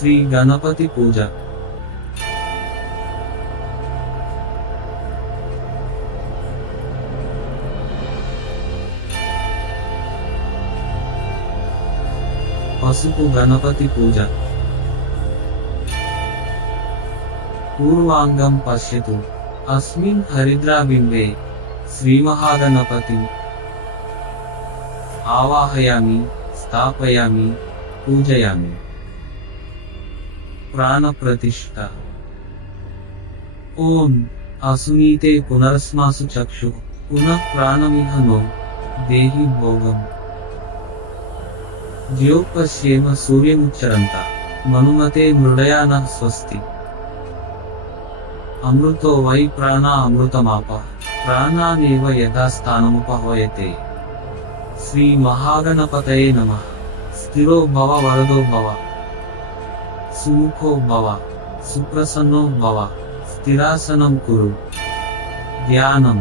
శ్రీ గణపతి పూజ. పసుపు గణపతి పూజ. పూర్వాంగం పశ్యతు. అస్మిన్ హరిద్రాబింబే శ్రీమహాగణపతిం ఆవాహయామి, స్థాపయామి, పూజయామి. ప్రాణప్రతిష్ఠ. ఓం అసునీతే పునరస్మాసు చక్షు పునః ప్రాణమిహ నో దేహి భోగం. ద్యోపశ్యేమ సూర్యముచ్చరంత మనుమతే మృడయాన స్వస్తి. అమృతో వై ప్రాణ అమృతమాప ప్రాణానేవ యథాస్థానముపహ్వయతే. శ్రీ మహాగణపతయే నమః. స్థిరో భవ వరదో భవ, సుముఖో భవ, సుప్రసన్నో భవ, స్థిరాసనం కురు. ధ్యానం.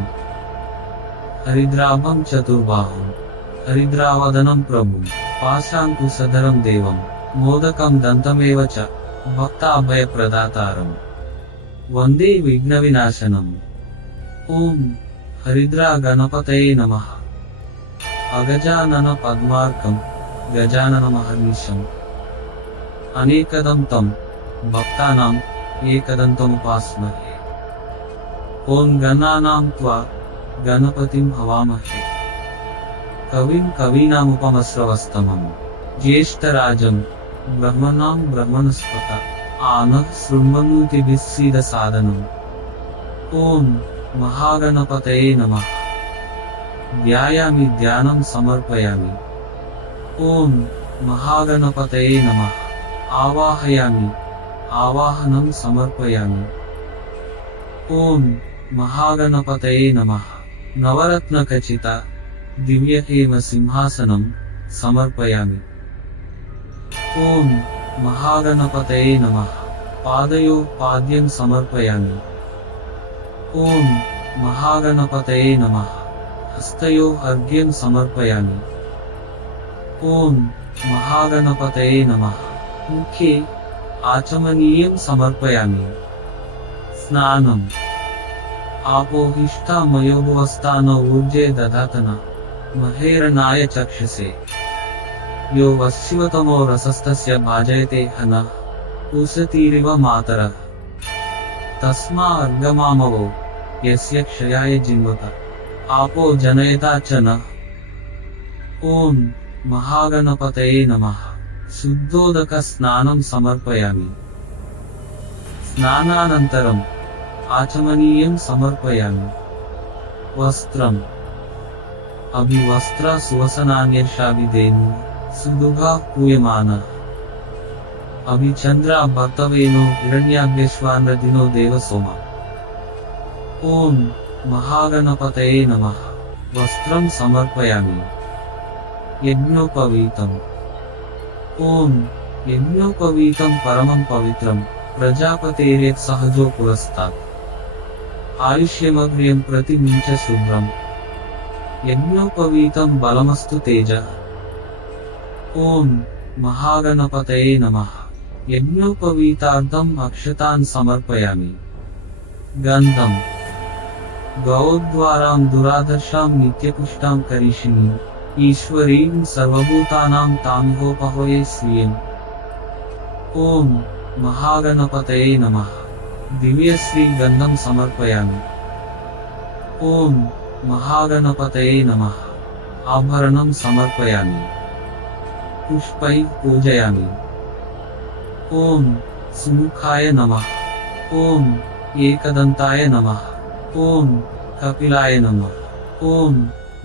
హరిద్రాభం చతుర్బాహుం హరిద్రావదనం ప్రభుం పాశాంకుశధరం దేవం మోదకం దంతమేవ చ భక్తాభయప్రదాతారం వందే విఘ్నవినాశనం. ఓం హరిద్రా గణపతయే నమః. అగజానన పద్మార్కం గజాననమహర్నిశం అనేకదం తం భక్తానాం ఏకదంతముపాస్మహే. ఓం గణానాం త్వా గణపతిం హవామహే. కవిం కవీనాముపమశ్రవస్తమం జ్యేష్ఠరాజం బ్రహ్మణాం బ్రహ్మణస్పత ఆనః శృణ్వన్నోతిభిः సీదసాదనం. ఓం మహాగణపతయే నమః. ధ్యాయామి, ధ్యానం సమర్పయామి. ఓం మహాగణపతయే నమః. ఆవాహయామి, ఆవాహనం సమర్పయామి. ఓం మహాగణపతయే నమః. నవరత్నఖచిత దివ్యహేమ సింహాసనం సమర్పయామి. ఓం మహాగణపతయే నమః. పాదయో పాద్యం సమర్పయామి. ఓం మహాగణపతయే నమః. హస్తయో అర్ఘ్యం సమర్పయామి. ఓం మహాగణపతయే నమః. ముఖే ఆచమనీయం సమర్పయామి. స్నానం. ఆపోహిష్టామయోభువస్థాన ఊర్జే దధాతన మహేరణాయ చక్షసే. యో వశివతమో రసస్తస్య భాజయతే హనః పూసతీరివ మాతరః. తస్మా అర్గమామవో యస్య క్షయాయ జిన్వత ఆపో జనయతా చ నః. ఓం మహాగణపతయే నమః. శుద్ధోదక స్నానం సమర్పయామి. స్నానానంతరం ఆచమనీయం సమర్పయామి. వస్త్రం. అభివస్త్ర సువసనాన్యర్షాభిధేను సుదుఘా పూయమానః. అభిచంద్ర భర్తవేనో హిరణ్యాభ్యశ్వానరదినో దేవసోమ. ఓం మహాగణపతయే నమః. వస్త్రం సమర్పయామి. యజ్ఞోపవీతం. ఓం యజ్ఞోపవీతం పరమం పవిత్రం ప్రజాపతేర్యత్ సహజో పురస్తాత్. ఆయుష్యమగ్ర్యం ప్రతి ముంచ శుభ్రం. యజ్ఞోపవీతం బలమస్తు తేజ. ఓం మహాగణపతయే నమః. యజ్ఞోపవీతార్థం అక్షతాన్ సమర్పయామి. గంధం. గౌద్వారాం దురాదర్శాం నిత్యపుష్టాం కరిషిణీం ఈశ్వరీం సర్వభూతానాం తామిహోపహోయే శ్రియం. ఓం మహాగణపతయే నమః. దివ్యశ్రీ గంధం సమర్పయామి. ఓం మహాగణపతయే నమః. ఆభరణం సమర్పయామి. పుష్పై పూజయామి. ఓం సుముఖాయ నమః. ఓం ఏకదంతాయ నమః. ఓం కపిలాయ నమః. ఓం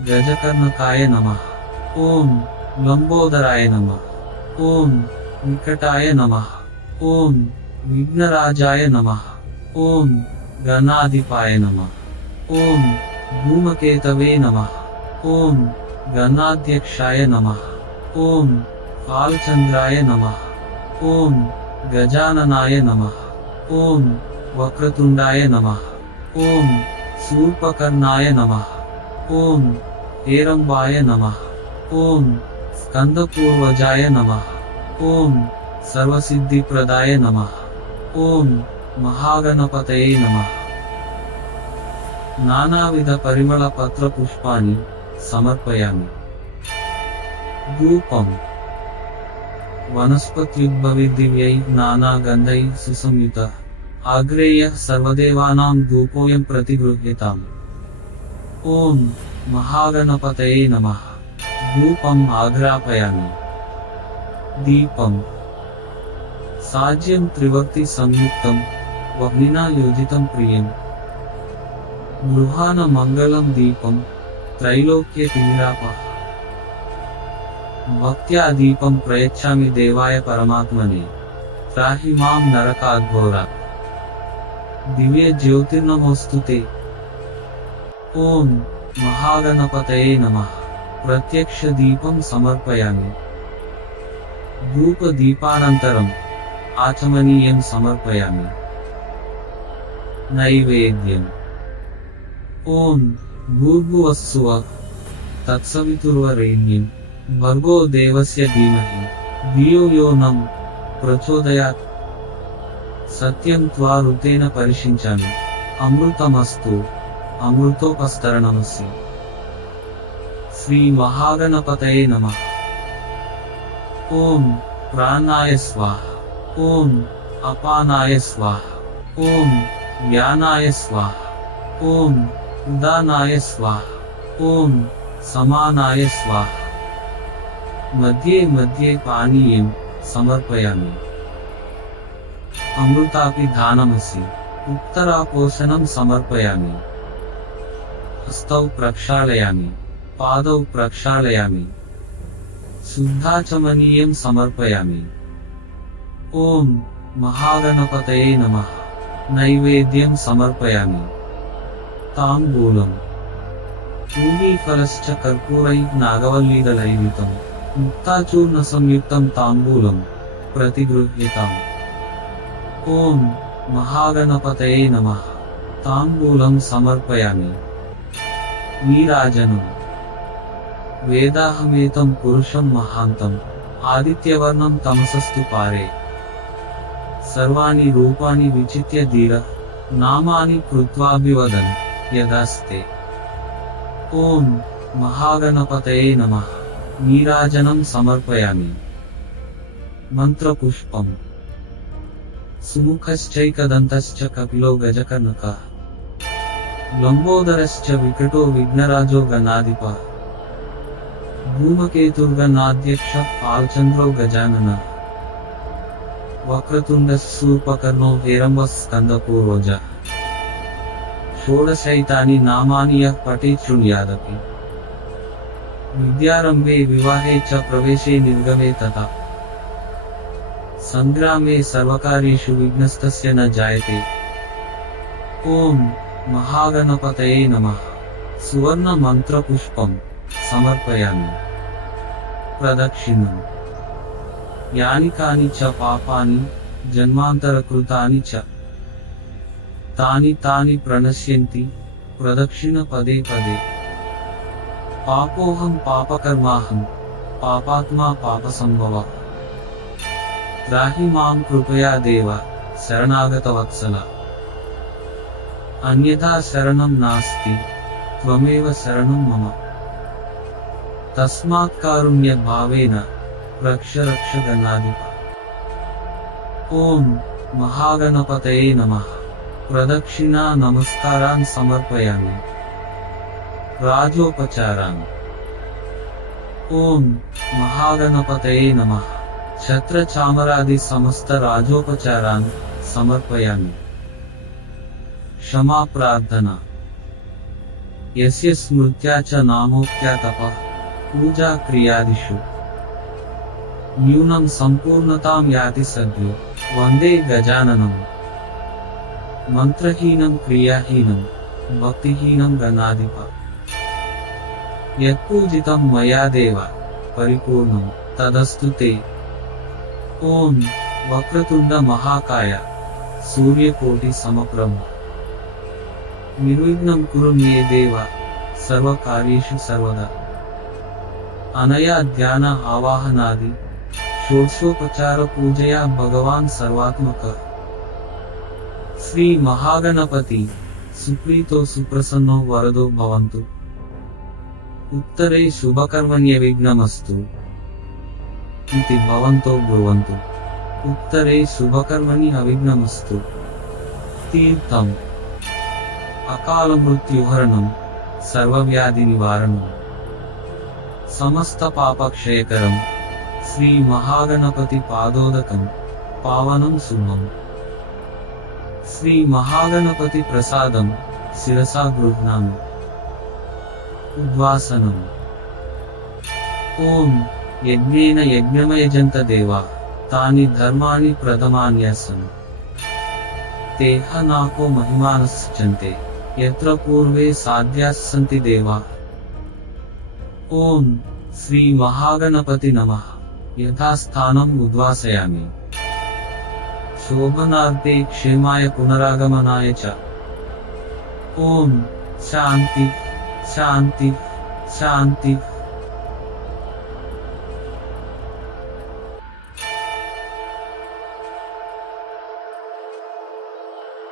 గజకర్ణకాయ నమః. ఓం లంబోదరాయ నమః. ఓం వికటాయ నమః. ఓం విఘ్నరాజాయ నమః. ఓం గణాధిపాయ నమః. ఓం ధూమకేతవే నమః. ఓం గణాధ్యక్షాయ నమః. ఓం కాలచంద్రాయ నమః. ఓం గజాననాయ నమః. ఓం వక్రతుండాయ నమః. ఓం శూర్పకర్ణాయ నమః. ఓం హేరంబాయ నమః. ఓం స్కందపూర్వజాయ నమః. ఓం सर्वसिद्धिप्रदाय नमः। ओम महागणपतये नमः। नानाविध परिमळ पत्र पुष्पाणि समर्पयामि। धूपम् वनस्पत्युद्भवैर्दिव्यैः नानागन्धैः सुसंयुतः आग्रेयः सर्वदेवानां धूपोऽयं प्रतिगृह्यताम्। ओम महागणपतये नमः। धूपम् आग्रापयामि। दीपम् साज्यं त्रिवर्ति संयुक्तं वह्निना योजितं प्रियम्। गृहाण मङ्गलं दीपं त्रैलोक्यतिमिरापः। भक्त्या दीपं प्रयच्छामि देवाय परमात्मने त्राहि मां नरकाद्घोरात्। दिव्य ज्योतिर्नमोऽस्तु ते। ओम महागणपतये नमः। प्रत्यक्ष दीपं समर्पयामि। धूप दीपानन्तरम् आचमनीयं समर्पयामि। नैवेद्यम् ओम भूर्भुवस्सुवः तत्सवितुर्वरेण्यं भर्गो देवस्य धीमहि धियो यो नः प्रचोदयात्। सत्यं त्वा ऋतेन परिषिञ्चामि अमृतमस्तु अमृतोपस्तरणमसि। श्री महागणपतये नमः। ओम प्राणाय स्वाहा। ओम अपानाय स्वाहा। ओम ज्ञानाय स्वाहा। ओम उदानाय स्वाहा। ओम समानाय स्वाहा। मध्ये मध्ये पानीयं समर्पयामि। अमृतापिधानमसि। उत्तरापोषणं समर्पयामि। हस्तौ प्रक्षालयामि। पादौ प्रक्षालयामि। शुद्धाचमनीयं समर्पयामि। ओम महागणपतये नमः। नैवेद्यं समर्पयामि। ताम्बूलम् पूगीफलश्च कर्पूरैः नागवल्लीदलैर्युतं मुक्ताचूर्णसंयुक्तं ताम्बूलं प्रतिगृह्यताम्। ओम महागणपतये नमः। ताम्बूलं समर्पयामि। नीराजनम् वेदाहमेतं पुरुषं महान्तम् आदित्यवर्णं तमसस्तु पारे। सर्वाणि रूपाणि विचित्य धीरः नामानि कृत्वाभिवदन् यदास्ते। ओम महागणपतये नमः। नीराजनं समर्पयामि। मंत्रपुष्पम् सुमुखश्चैकदन्तश्च कपिलो गजकर्णकः लंबोदरश्च विकटो विघ्नराजो गणाधिपः धूमकेतुर्गणाध्यक्षः फालचन्द्रो गजाननः वक्रतुण्डः शूर्पकर्णो हेरम्बः स्कन्दपूर्वजः। षोडशैतानि नामानि यः पठेत् शृणुयादपि विद्यारम्भे विवाहे च प्रवेशे निर्गमे तथा संग्रामे सर्वकार्येषु विघ्नस्तस्य न जायते। ओम महागणपतये नमः। सुवर्ण मंत्रपुष्पं समर्पयामि। प्रदक्षिणम् यानि कानि च पापानि जन्मान्तरकृतानि च तानि तानि प्रणश्यन्ति प्रदक्षिण पदे पदे। पापोऽहं पापकर्माहं पापात्मा पापसंभवः। त्राहि मां कृपया देव शरणागतवत्सल। अन्यथा शरणं नास्ति त्वमेव शरणं मम। तस्मात् कारुण्यभावेन रक्ष रक्ष गणाधिप। ओम महागणपतये नमः। प्रदक्षिणा नमस्कारान् समर्पयामि। राजोपचारान् ओम महागणपतये नमः। छत्र चामरादि समस्त राजोपचारान् समर्पयामि। क्षमा प्रार्थना यस्य स्मृत्या च नामोक्त्या तपः पूजा क्रियादिषु न्यूनं संपूर्णतां याति सद्यो वन्दे गजाननम्। मंत्रहीनं क्रियाहीनं भक्तिहीनं गणाधिप। यत्पूजितं मया देव परिपूर्णं तदस्तु ते। ओम वक्रतुंड महाकाय सूर्यकोटि समप्रभ निर्विघ्नं कुरु मे देव सर्वकार्येषु सर्वदा। अनया ध्यान आवाहनादि षोडशोपचार पूजया भगवान् सर्वात्मकः। श्री महागणपति सुप्रीतो सुप्रसन्नो वरदो भवन्तु। उत्तरे शुभकर्मण्यविघ्नमस्तु इति भवन्तो ब्रुवन्तु। उत्तरे शुभकर्मणि अविघ्नमस्तु। तीर्थम् अकालमृत्युहरणम् सर्वव्याधिनिवारणम् समस्तपापक्षयकरम् श्री महागणपति पादोदकम् पावनं शुभम्। श्री महागणपति प्रसादं शिरसा गृह्णामि। उद्वासनम् ॐ यज्ञेन यज्ञमयजन्त देवा तानि धर्माणि प्रथमान्यासन् तेह नाको महिमानश्चन्ते यत्र पूर्वे साध्यास्सन्ति देवा। ॐ श्री महागणपति नमः। यथास्थानम् उद्वासयामि। शोभनार्थे क्षेमाय पुनरागमनाय च। ॐ शान्ति शान्ति शान्ति।